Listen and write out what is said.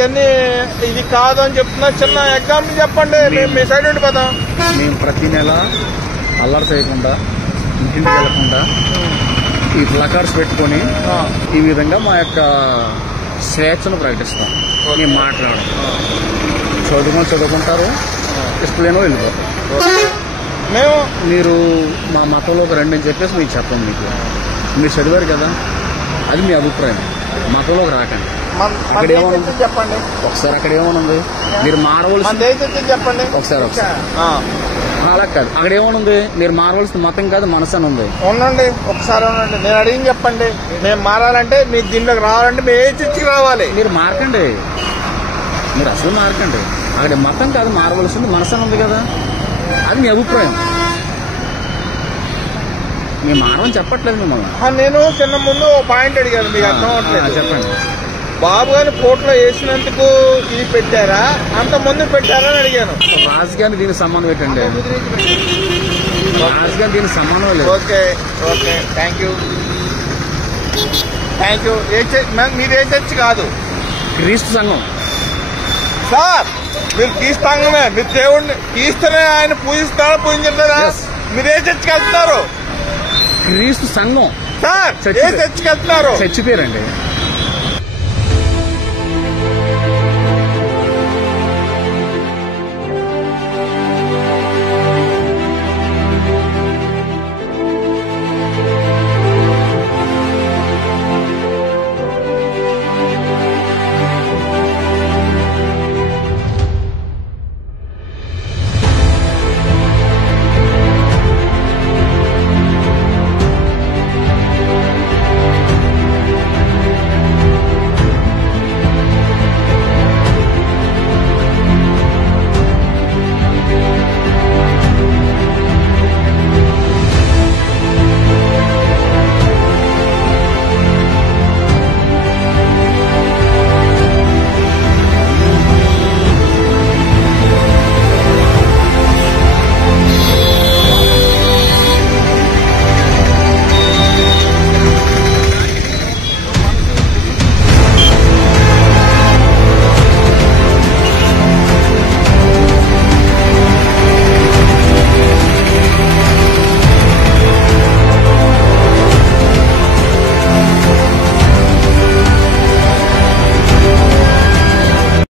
ఇవన్నీ ఇది కాదు అని చెప్తున్నా. చిన్న ఎగ్జాంపుల్ చెప్పండి, మేము మీ సైడ్ ఉండిపోతాం. మేము ప్రతి నెల అల్లరి చేయకుండా, ఇంటింటికి వెళ్లకుండా ఈ ప్లకార్డ్స్ పెట్టుకొని ఈ విధంగా మా యొక్క స్వేచ్ఛను ప్రకటిస్తాం. మేము మాట్లాడడం చదువుకుంటారు, ఇష్టలేనో వెళ్ళిపోతాం. మేము మీరు మా మతంలోకి రండి అని చెప్పేసి మీకు చెప్పండి. మీరు చదివారు కదా, అది మీ అభిప్రాయం. మతంలోకి రాకండి. అక్కడ ఏమనుంది చెప్పండి ఒకసారి, అక్కడ ఏమనుంది మీరు మారవలసింది చెప్పండి ఒకసారి. అలా కాదు, అక్కడ ఏమనుంది మీరు మారవలసిన మతం కాదు మనసు అని ఉంది. ఉండండి ఒకసారి ఉండండి, నేను అడిగింది చెప్పండి. మేము మారాలంటే మీరు దీంట్లోకి రావాలంటే మేము ఏ చర్చికి రావాలి? మీరు మారకండి, మీరు అసలు మారకండి. అక్కడ మతం కాదు మారవలసింది మనసు అని ఉంది కదా, అది మీ అభిప్రాయం. మేము మారమని చెప్పట్లేదు మిమ్మల్ని. నేను చిన్న ముందు పాయింట్ అడిగాను, మీకు అర్థం అవట్లేదు. చెప్పండి. బాబు గారిని కోర్టులో వేసినందుకు ఇది పెట్టారా, అంత ముందు పెట్టారా అని అడిగాను. రాజకీయాన్ని దీనికి సంబంధం పెట్టండి, రాజకీయాన్ని దీనికి సంబంధం లేదు. Okay okay, thank you. మీరు ఏ చర్చి కాదు? క్రీస్తు సంఘం సార్. మీరు క్రీస్తు సంఘమే, మీరు దేవుడిని క్రీస్తునే ఆయన పూజిస్తారా పూజించారా? మీరు ఏ చర్చికి వెళ్తున్నారు? క్రీస్తు సంఘం సార్, ఏ చర్చికి వెళ్తున్నారు? చర్చి పేరండి.